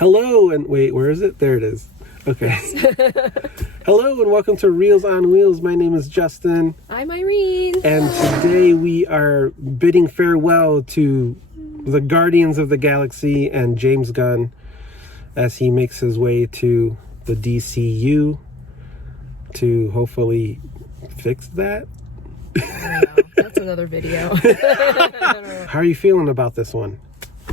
Hello, and wait, where is it? There it is. Okay. Hello, and welcome to Reels on Wheels. My name is Justin. I'm Aireen. And today we are bidding farewell to the Guardians of the Galaxy and James Gunn as he makes his way to the DCU to hopefully fix that. I don't know. That's another video. How are you feeling about this one?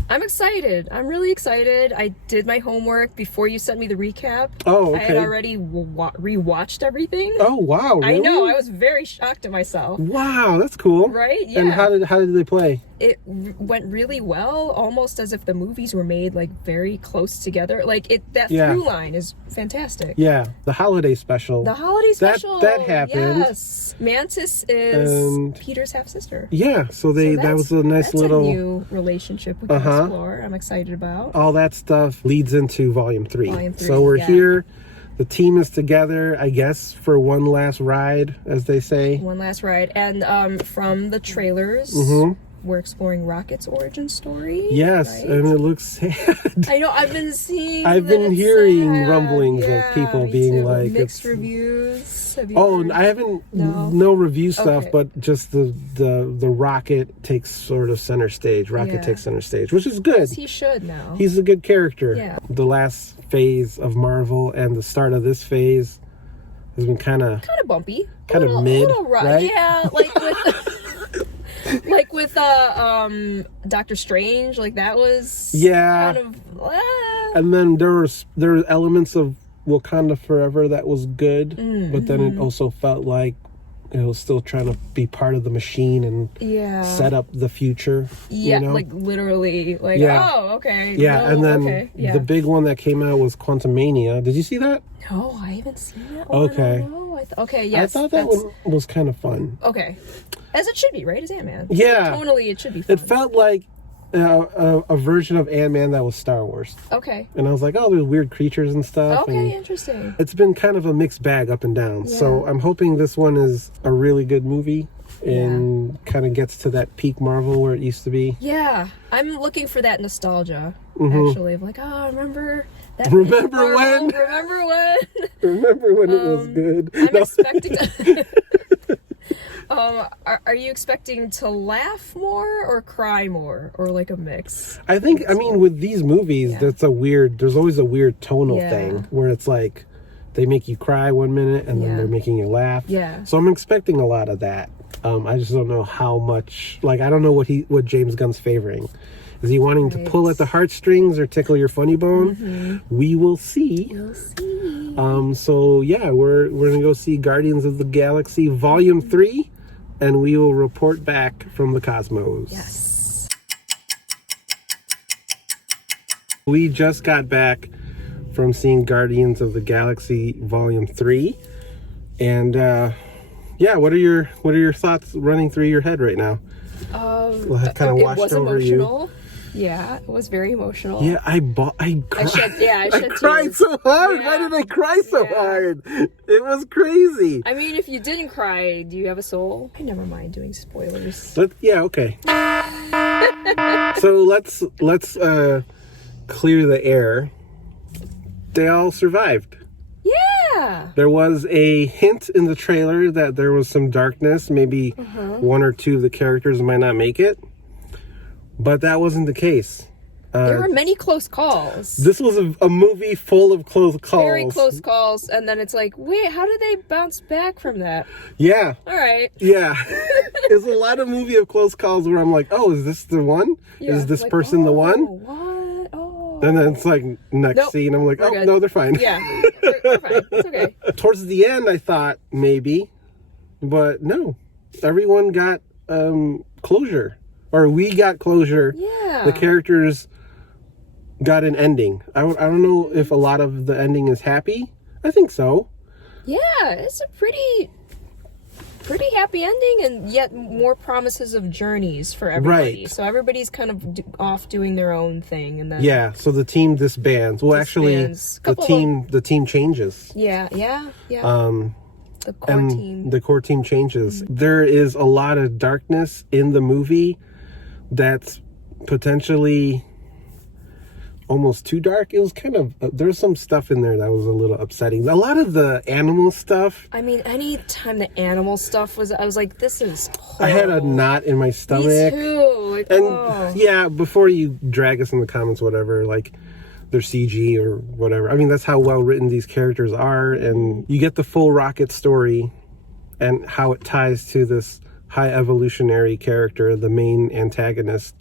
I'm excited. I'm really excited. I did my homework before you sent me the recap. Oh, okay. I had already rewatched everything. Oh, wow. Really? I know. I was very shocked at myself. Wow, that's cool. Right? Yeah. And how did they play? It went really well, almost as if the movies were made like very close together. Like that through line is fantastic. Yeah, the holiday special. The holiday special. That happened. Yes. Mantis is Peter's half sister. Yeah, so that was a nice little a new relationship we can explore. I'm excited about. All that stuff leads into volume 3. Volume 3. So we're here. The team is together, I guess, for one last ride, as they say. One last ride. And from the trailers, we're exploring Rocket's origin story. Yes, right? and it looks sad. I know, I've been hearing sad. rumblings of people being like mixed reviews. I haven't no review stuff, but just the Rocket takes sort of center stage. Rocket takes center stage, which is good. Yes, he should now. He's a good character. Yeah. The last phase of Marvel and the start of this phase has been kind of bumpy, kind of mid, right? Yeah, like with Doctor Strange, like that was kind of and then there were elements of Wakanda Forever that was good, but then it also felt like it was still trying to be part of the machine and set up the future. Yeah, you know? Like literally, like oh, okay. Yeah, no, and then the big one that came out was Quantumania. Did you see that? No, I haven't seen that. Okay. Okay, yes. I thought that one was kind of fun. Okay. As it should be, right? As Ant-Man. Yeah. Totally, it should be fun. It felt like a version of Ant-Man that was Star Wars. Okay. And I was like, oh, there's weird creatures and stuff. Okay, interesting. It's been kind of a mixed bag up and down. Yeah. So I'm hoping this one is a really good movie and kind of gets to that peak Marvel where it used to be. Yeah. I'm looking for that nostalgia, actually. Of like, oh, remember that? Remember when? Remember when? Remember when it was good? I'm expecting are you expecting to laugh more or cry more, or like a mix? I mean, with these movies, there's always a weird tonal thing where it's like they make you cry one minute and then they're making you laugh. Yeah. So I'm expecting a lot of that. I just don't know how much. Like, I don't know what James Gunn's favoring. Is he wanting to pull at the heartstrings or tickle your funny bone? We will see. We'll see. So yeah, we're gonna go see Guardians of the Galaxy Volume 3, and we will report back from the cosmos. Yes. We just got back from seeing Guardians of the Galaxy Volume 3, and what are your thoughts running through your head right now? Kind of washed over you. Yeah, it was very emotional. Yeah, I cried so hard. Yeah. Why did I cry so hard? It was crazy. I mean, if you didn't cry, do you have a soul? I never mind doing spoilers. Okay. So let's clear the air. They all survived. Yeah. There was a hint in the trailer that there was some darkness. Maybe one or two of the characters might not make it. But that wasn't the case. There were many close calls. This was a movie full of close calls. Very close calls. And then it's like, wait, how did they bounce back from that? Yeah. All right. Yeah. There's a lot of movie of close calls where I'm like, oh, is this the one? Yeah, is this person the one? What? Oh. And then it's like, next scene, I'm like, no, they're fine. Yeah. They're fine. It's okay. Towards the end, I thought maybe. But no. Everyone got closure. Or we got closure. Yeah. The characters got an ending. I don't know if a lot of the ending is happy. I think so. Yeah, it's a pretty happy ending, and yet more promises of journeys for everybody. Right. So everybody's kind of off doing their own thing, and then so the team disbands. Well, actually, the team changes. Yeah. The core team changes. There is a lot of darkness in the movie that's potentially almost too dark. It was kind of there's some stuff in there that was a little upsetting. A lot of the animal stuff. I mean, any time the animal stuff was, I was like, this is horrible. I had a knot in my stomach. Me too. Like, and yeah, before you drag us in the comments, whatever, like they're CG or whatever. I mean, that's how well written these characters are, and you get the full Rocket story and how it ties to this high evolutionary character, the main antagonist,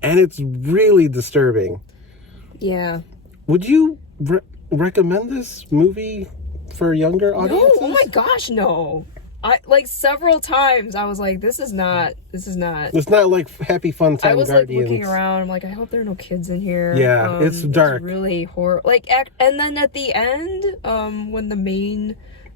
and it's really disturbing. Yeah. Would you recommend this movie for younger audiences? No, oh my gosh, no. I like several times I was like, this is not It's not like Happy Fun Time I was Guardians. like looking around, I'm like, I hope there are no kids in here. Yeah, it's dark. It's really horrible. Like, and then at the end, when the main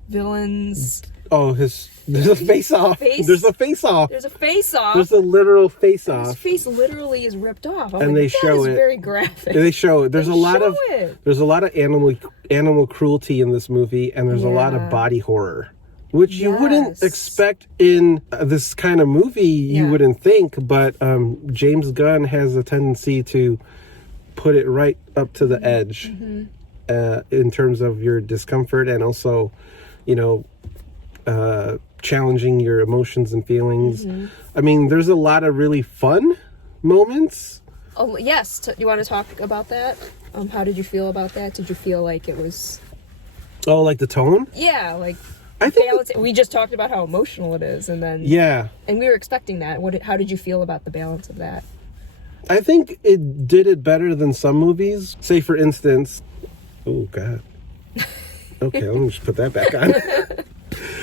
villains... Oh, there's a face-off. There's a face-off. There's a face-off. There's a literal face-off. His face literally is ripped off. I'm and like, they show it. very graphic. They show it. There's a lot of animal cruelty in this movie, and there's a lot of body horror, which you wouldn't expect in this kind of movie. You wouldn't think, but James Gunn has a tendency to put it right up to the edge in terms of your discomfort, and also, challenging your emotions and feelings. I mean, there's a lot of really fun moments. Oh, yes. You want to talk about that? How did you feel about that? Did you feel like it was... Oh, like the tone? Yeah, like... I think we just talked about how emotional it is, and then... Yeah. And we were expecting that. How did you feel about the balance of that? I think it did it better than some movies. Say, for instance... Oh, God. Okay, let me just put that back on.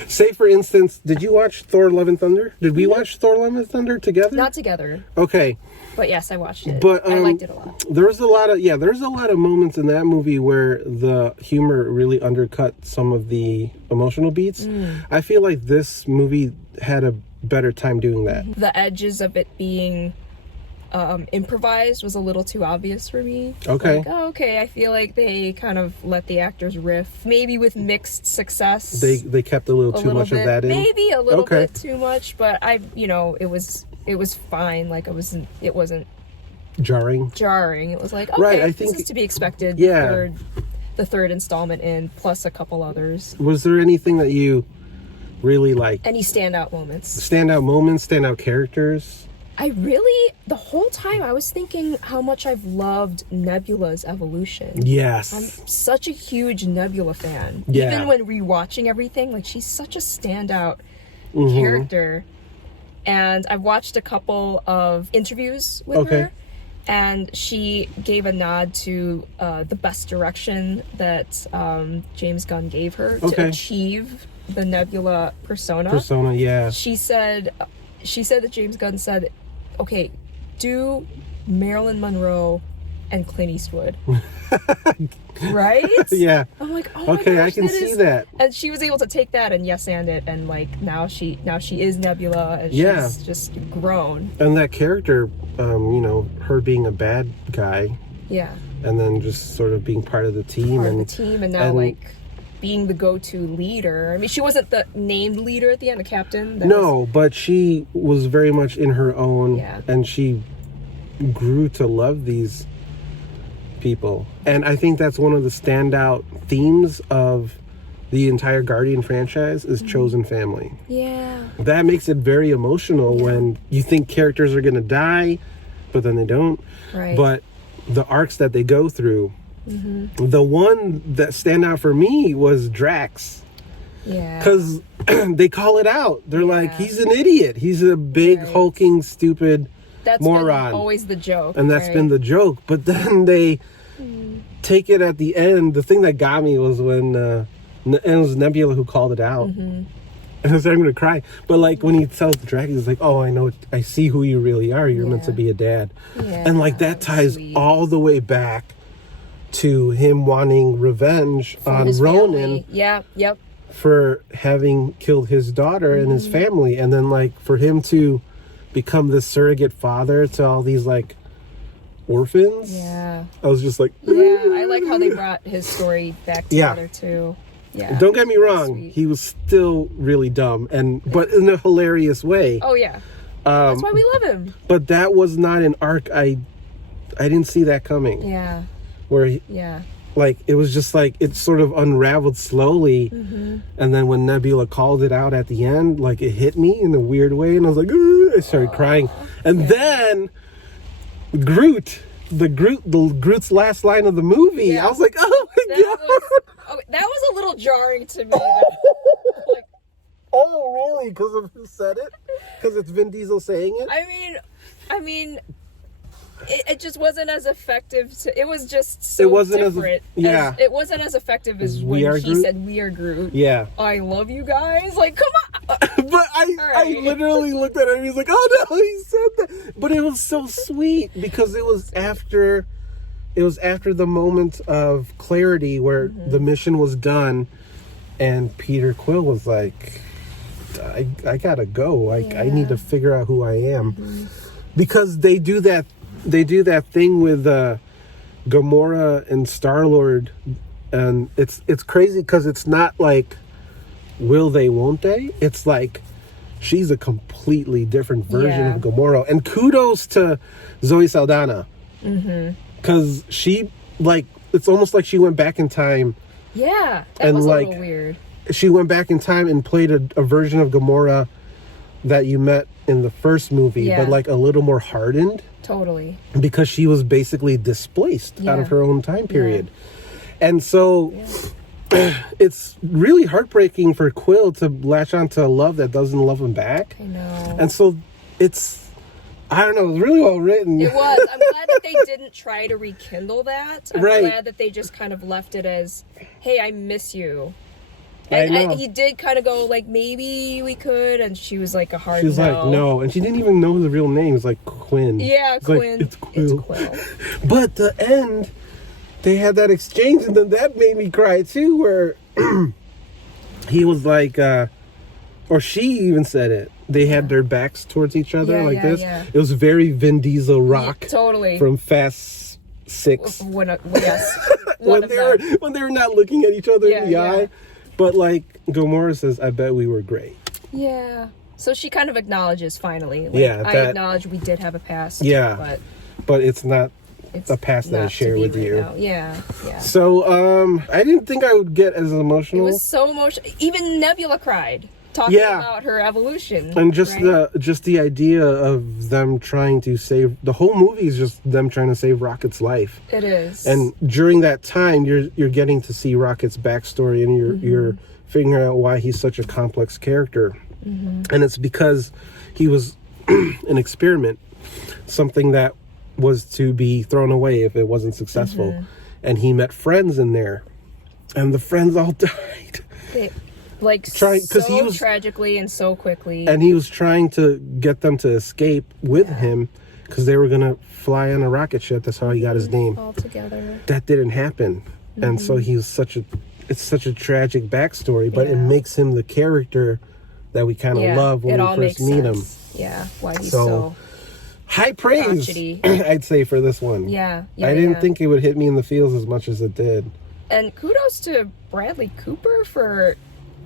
Say, for instance, did you watch Thor: Love and Thunder? Did we watch Thor: Love and Thunder together? Not together. Okay. But yes, I watched it. But I liked it a lot. There's a lot of moments in that movie where the humor really undercut some of the emotional beats. I feel like this movie had a better time doing that. The edges of it being improvised was a little too obvious for me. Okay. Like, okay, I feel like they kind of let the actors riff, maybe with mixed success. They kept a little too much of that in. Maybe a little bit too much, but it was fine. Like it wasn't jarring. It was like, okay, right, I think this is to be expected. Yeah. The third installment in, plus a couple others. Was there anything that you really liked? Any standout moments? Standout characters? The whole time I was thinking how much I've loved Nebula's evolution. Yes. I'm such a huge Nebula fan. Yeah. Even when rewatching everything, like, she's such a standout character. And I've watched a couple of interviews with her, and she gave a nod to the best direction that James Gunn gave her to achieve the Nebula persona. Yeah. She said that James Gunn said, okay, do Marilyn Monroe and Clint Eastwood. Right? Yeah. I'm like, oh my okay, gosh, I can see that. And she was able to take that and yes and it, and like now she is Nebula, and she's just grown. And that character, her being a bad guy. Yeah. And then just sort of being part of the team. And now like being the go-to leader. I mean, she wasn't the named leader at the end, the captain. But she was very much in her own, and she grew to love these people. And I think that's one of the standout themes of the entire Guardian franchise is chosen family. Yeah. That makes it very emotional when you think characters are going to die, but then they don't. Right. But the arcs that they go through, the one that stand out for me was Drax. Yeah. Because they call it out. They're like, he's an idiot. He's a big, hulking, stupid moron. That's been always the joke. And that's been the joke. But then they take it at the end. The thing that got me was when it was Nebula who called it out. And I was like, I'm going to cry. But like when he tells the dragon, he's like, oh, I know. I see who you really are. You're meant to be a dad. Yeah, and like that ties all the way back to him wanting revenge on Ronan. Yeah, yep. For having killed his daughter and his family. And then like for him to become the surrogate father to all these like orphans. Yeah. I was just like, yeah, I like how they brought his story back together too. Yeah. Don't get me wrong, he was still really dumb, but in a hilarious way. Oh yeah. That's why we love him. But that was not an arc I didn't see that coming. Yeah. Where he, like, it was just like, it sort of unraveled slowly. And then when Nebula called it out at the end, like, it hit me in a weird way. And I was like, ooh, I started crying. And then Groot's last line of the movie, I was like, oh my God. That was a little jarring to me. Like, oh, really? Because of who said it? Because it's Vin Diesel saying it? I mean, it just wasn't as effective. It was just so different. It wasn't as effective as when he said, "We are Groot." Yeah. I love you guys. Like, come on. But I literally looked at him and he's like, oh no, he said that. But it was so sweet because it was after the moment of clarity where the mission was done and Peter Quill was like, I gotta go. I need to figure out who I am. Because they do that thing with Gamora and Star-Lord, and it's crazy because it's not like will they, won't they? It's like she's a completely different version of Gamora. And kudos to Zoe Saldana. Because she, like, it's almost like she went back in time. Yeah, that was like, a little weird. She went back in time and played a version of Gamora that you met in the first movie, but like a little more hardened. Totally. Because she was basically displaced out of her own time period. And so it's really heartbreaking for Quill to latch on to a love that doesn't love him back. I know. And so it's, I don't know, it was really well written. It was. I'm glad that they didn't try to rekindle that. I'm glad that they just kind of left it as, hey, I miss you. And he did kind of go, like, maybe we could, and she was like a hard She was like, no. And she didn't even know the real name. It's like Quinn. Yeah, it's Quinn. Like, it's Quill. It's Quill. But the end, they had that exchange, and then that made me cry, too, where he was like, or she even said it. They had their backs towards each other like this. Yeah. It was very Vin Diesel rock. Totally. From Fast 6. When they were not looking at each other in the eye. But, like, Gamora says, I bet we were great. Yeah. So she kind of acknowledges, finally. Like, I acknowledge we did have a past. Yeah. But it's not a past that I share with you. Now. Yeah. So, I didn't think I would get as emotional. It was so emotional. Even Nebula cried. Talking about her evolution. And just the idea of them trying to save... The whole movie is just them trying to save Rocket's life. It is. And during that time, you're getting to see Rocket's backstory, and you're figuring out why he's such a complex character. And it's because he was an experiment. Something that was to be thrown away if it wasn't successful. And he met friends in there. And the friends all died. Tragically and so quickly. And he was trying to get them to escape with him because they were going to fly on a rocket ship. That's how he got his name. All together. That didn't happen. And so it's such a tragic backstory, but it makes him the character that we kind of love when we first meet him. Yeah, why he's so high praise, I'd say, for this one. Yeah. I didn't think it would hit me in the feels as much as it did. And kudos to Bradley Cooper for...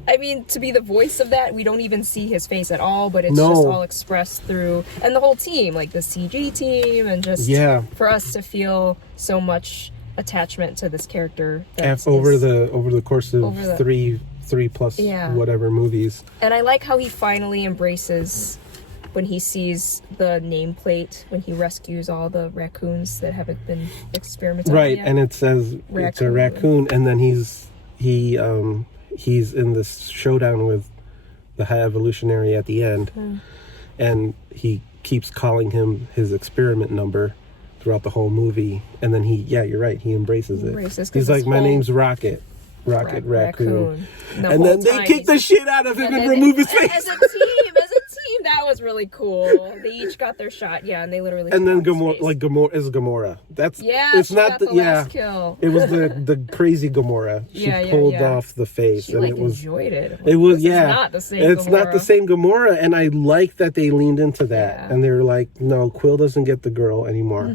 I mean, to be the voice of that, we don't even see his face at all, but it's just all expressed through, and the whole team, like the CG team, and just for us to feel so much attachment to this character over the course of three plus whatever movies. And I like how he finally embraces when he sees the nameplate when he rescues all the raccoons that haven't been experimented on yet. And it says it's a raccoon, and then he's in this showdown with the High Evolutionary at the end, and he keeps calling him his experiment number throughout the whole movie, and then you're right, he embraces it. He's like, my name's Rocket Raccoon. And then they kick the shit out of him and remove his face. As a team, that was really cool. They each got their shot, and they literally. And then Gamora is Gamora. It's not the last kill. It was the crazy Gamora. She pulled off the face, she, and it was enjoyed it. It was not the same. It's not the same Gamora, and I like that they leaned into that, and they're like, no, Quill doesn't get the girl anymore,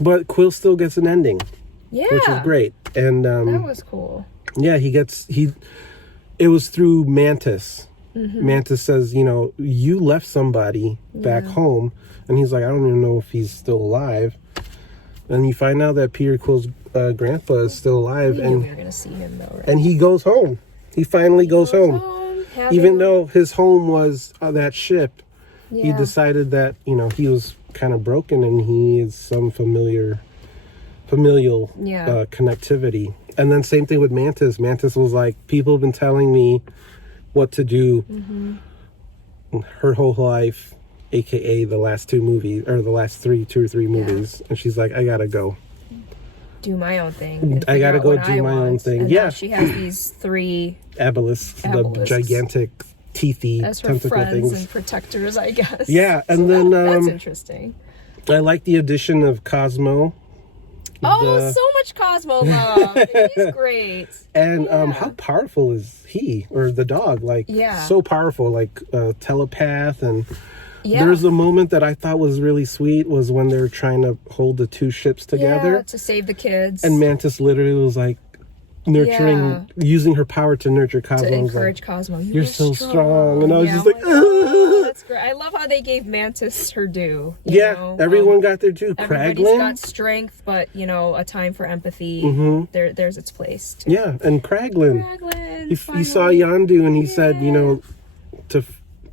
but Quill still gets an ending. Yeah, which is great, and that was cool. Yeah, it was through Mantis. Mantis says, you left somebody back home, and he's like, I don't even know if he's still alive, And you find out that Peter Quill's grandpa is still alive, We and were gonna see him though, right? and he goes home. He finally goes home. Even though his home was that ship, he decided that, you know, he was kind of broken and he is some familial connectivity. And then same thing with Mantis. Mantis was like, people have been telling me what to do her whole life, aka the last two movies, or the last two or three movies. And she's like, I gotta go do my own thing. I gotta go do my own thing. And yeah. She has these three abelisks, the gigantic teethy as her tentacle friends things and protectors, I guess. Yeah, and so then that's interesting. I like the addition of Cosmo. So much Cosmo love. He's great. And how powerful is he, or the dog? Like, so powerful, like telepath. And there's a moment that I thought was really sweet, was when they're trying to hold the two ships together to save the kids. And Mantis literally was like nurturing, using her power to nurture Cosmo. To encourage Cosmo. You're so strong. And I was just like, oh, that's great. I love how they gave Mantis her due. You know? Everyone got their due. Everybody's got strength, but, you know, a time for empathy. There's its place, too. Yeah, and Kraglin. He saw Yondu and he said, you know,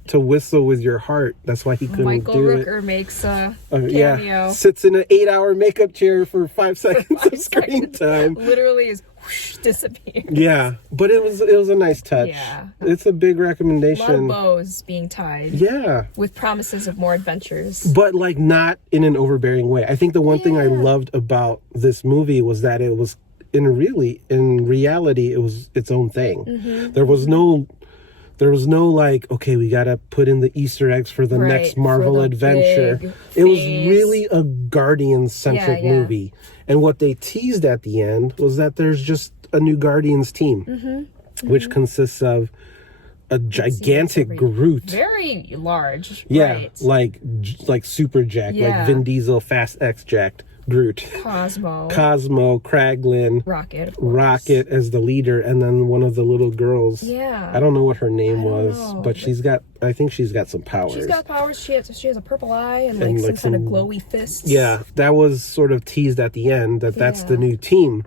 to whistle with your heart. That's why he couldn't Michael do Rooker it. makes a cameo. Sits in an 8-hour makeup chair for 5 seconds of screen time. Literally is whoosh, disappears. Yeah, but it was a nice touch. Yeah. It's a big recommendation. A lot of bows being tied. Yeah. With promises of more adventures. But like not in an overbearing way. I think the one thing I loved about this movie was that it was in reality it was its own thing. There was no like, okay, we gotta put in the Easter eggs for the next Marvel adventure. It was really a Guardians-centric movie. And what they teased at the end was that there's just a new Guardians team, which consists of a gigantic Groot. Very large. Yeah, right. like Super Jack, like Vin Diesel, Fast X Jacked. Groot, Cosmo, Kraglin, Rocket as the leader, and then one of the little girls. Yeah, I don't know what her name was, but I think she's got some powers. She's got powers. She has a purple eye and like some kind of glowy fists. Yeah, that was sort of teased at the end that's the new team,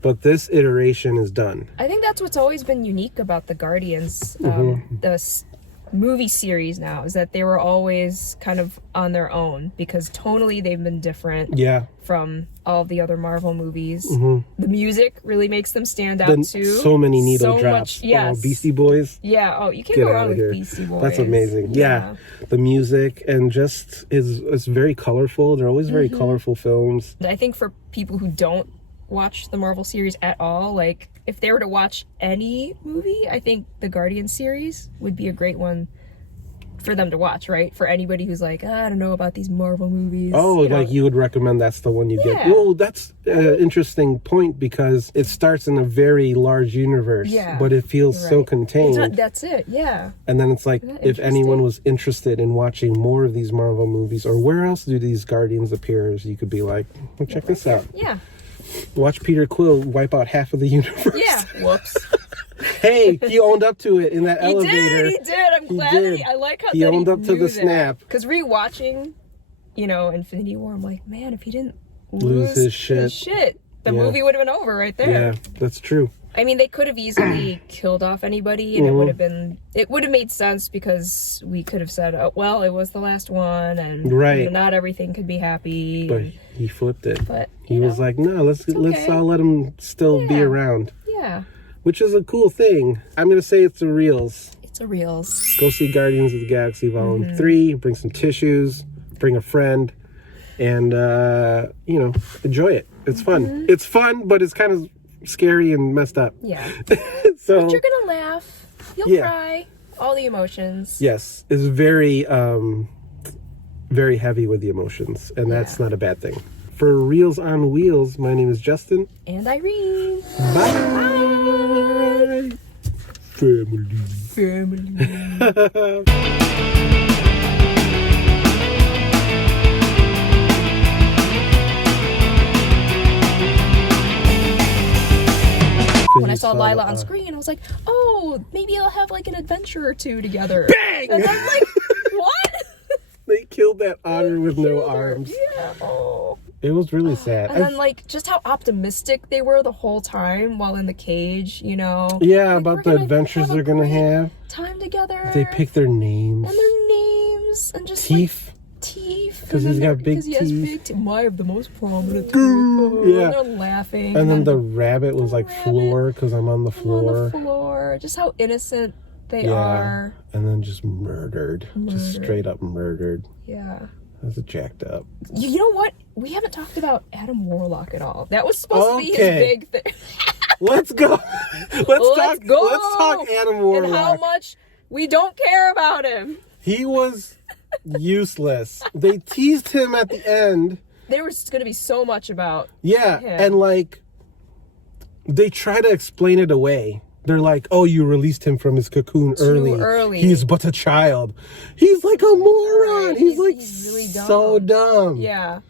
but this iteration is done. I think that's what's always been unique about the Guardians, the movie series now, is that they were always kind of on their own, because tonally they've been different from all the other Marvel movies. The music really makes them stand out too. So many needle drops. Beastie Boys. You can't go wrong with Beastie Boys. That's amazing. The music, and just is very colorful. They're always very colorful films. I think for people who don't watch the Marvel series at all, like if they were to watch any movie, I think the Guardian series would be a great one for them to watch, right? For anybody who's like, I don't know about these Marvel movies. You would recommend that's the one you get. Well, that's an interesting point, because it starts in a very large universe, but it feels so contained. That's it, yeah. And then it's like, if anyone was interested in watching more of these Marvel movies, or where else do these Guardians appear, you could be like, well, check this out. Yeah. Watch Peter Quill wipe out half of the universe. Yeah. Whoops. Hey, he owned up to it in that elevator. He did. I'm glad. I like how he owned up to the snap. Because rewatching, Infinity War, I'm like, man, if he didn't lose his shit, the movie would have been over right there. Yeah, that's true. I mean, they could have easily killed off anybody, and it would have made sense, because we could have said, oh, well, it was the last one, and not everything could be happy. But he flipped it. But he was like, no, let's all let him still be around. Yeah. Which is a cool thing. I'm gonna say it's a reels. It's a reels. Go see Guardians of the Galaxy Volume 3. Bring some tissues. Bring a friend, and enjoy it. It's fun. It's fun, but it's kind of scary and messed up. Yeah. So, but you're gonna laugh. You'll cry. All the emotions. Yes, it's very, very heavy with the emotions, and that's not a bad thing. For Reels on Wheels, my name is Justin. And Irene. Bye. Family. When I saw Lila on screen, I was like, oh, maybe I'll have like an adventure or two together. Bang! And I'm like, what? They killed that otter with no arms. Yeah. Oh. It was really sad. And then, like, just how optimistic they were the whole time while in the cage, you know? Yeah, like, about the adventures they're gonna have. Time together. They pick their names. And their names. And just, Teeth. Teeth. Because he's got big teeth. He has big teeth. I have the most prominent teeth. Yeah. And they're laughing. And then the rabbit was like floor, because I'm on the floor. On the floor. Just how innocent they are. And then just murdered. Just straight up murdered. Yeah. That's jacked up. You know what? We haven't talked about Adam Warlock at all. That was supposed to be his big thing. Let's go. Let's talk Adam Warlock. And how much we don't care about him. He was useless. They teased him at the end. There was going to be so much about him. And like, they try to explain it away. They're like, oh, you released him from his cocoon early. He's but a child. He's like a moron. He's really dumb. So dumb. Yeah.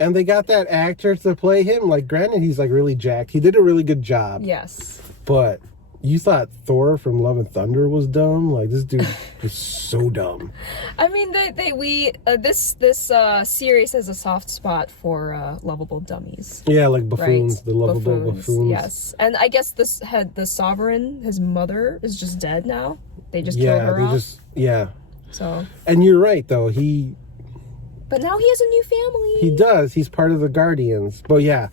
And they got that actor to play him. Like, granted, he's like really jacked. He did a really good job. Yes. But you thought Thor from Love and Thunder was dumb? Like, this dude was so dumb. I mean, this series has a soft spot for lovable dummies. Yeah, like buffoons, right? The lovable buffoons. Yes, and I guess the Sovereign, his mother, is just dead now. They just killed her off. So. And you're right, though. But now he has a new family. He does. He's part of the Guardians. But yeah,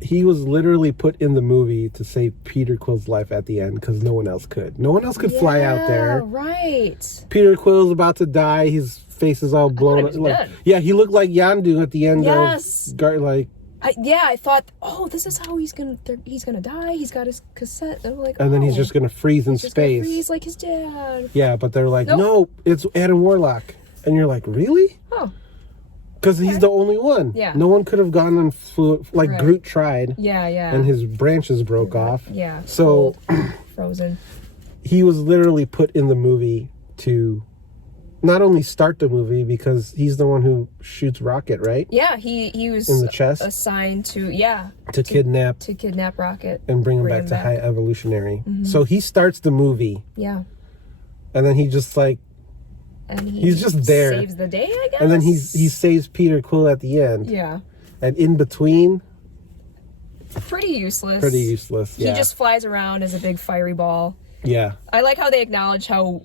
he was literally put in the movie to save Peter Quill's life at the end because no one else could. No one else could fly out there. Right. Peter Quill's about to die. His face is all blown up. Like, yeah, he looked like Yondu at the end of I thought, oh, this is how he's gonna die. He's got his cassette. And then he's just gonna freeze in space. Freeze like his dad. Yeah, but they're like, no, it's Adam Warlock, and you're like, really? Oh. Because he's the only one. Yeah. No one could have gone and flew, like Groot tried. Yeah. And his branches broke off. Yeah. So frozen. He was literally put in the movie to not only start the movie, because he's the one who shoots Rocket, right? Yeah, he was in the chest assigned to kidnap Rocket and bring him back to High Evolutionary. Mm-hmm. So he starts the movie. Yeah. And then he just like. And he's just there. Saves the day, I guess. And then he saves Peter Quill at the end. Yeah. And in between. Pretty useless. Yeah. He just flies around as a big fiery ball. Yeah. I like how they acknowledge how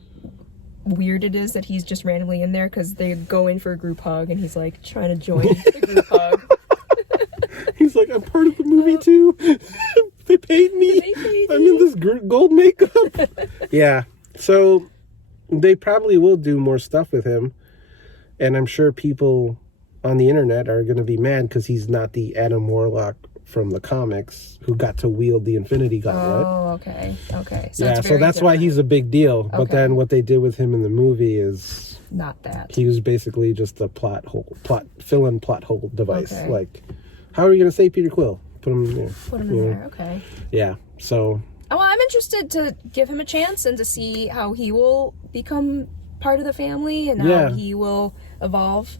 weird it is that he's just randomly in there, because they go in for a group hug and he's like trying to join the group hug. He's like, I'm part of the movie too. They paid me. I'm in this gold makeup. Yeah. So they probably will do more stuff with him. And I'm sure people on the internet are going to be mad because he's not the Adam Warlock from the comics who got to wield the Infinity Gauntlet. Oh, okay. So yeah, so that's why he's a big deal. But then what they did with him in the movie is not that. He was basically just a plot hole device. Okay. Like, how are you going to save Peter Quill? Put him in there. Okay. Yeah. So. Well, I'm interested to give him a chance and to see how he will become part of the family and how he will evolve.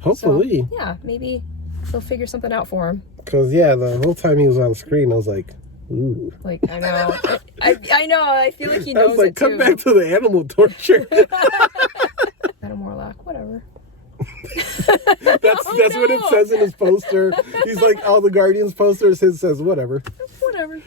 Hopefully. So, yeah, maybe they'll figure something out for him. Because, the whole time he was on screen, I was like, ooh. Like, I know. I know. I feel like he knows. I was like, it come too. back to the animal torture. Adam Warlock, whatever. That's what it says in his poster. He's like, all the Guardians posters, his says, whatever. Whatever.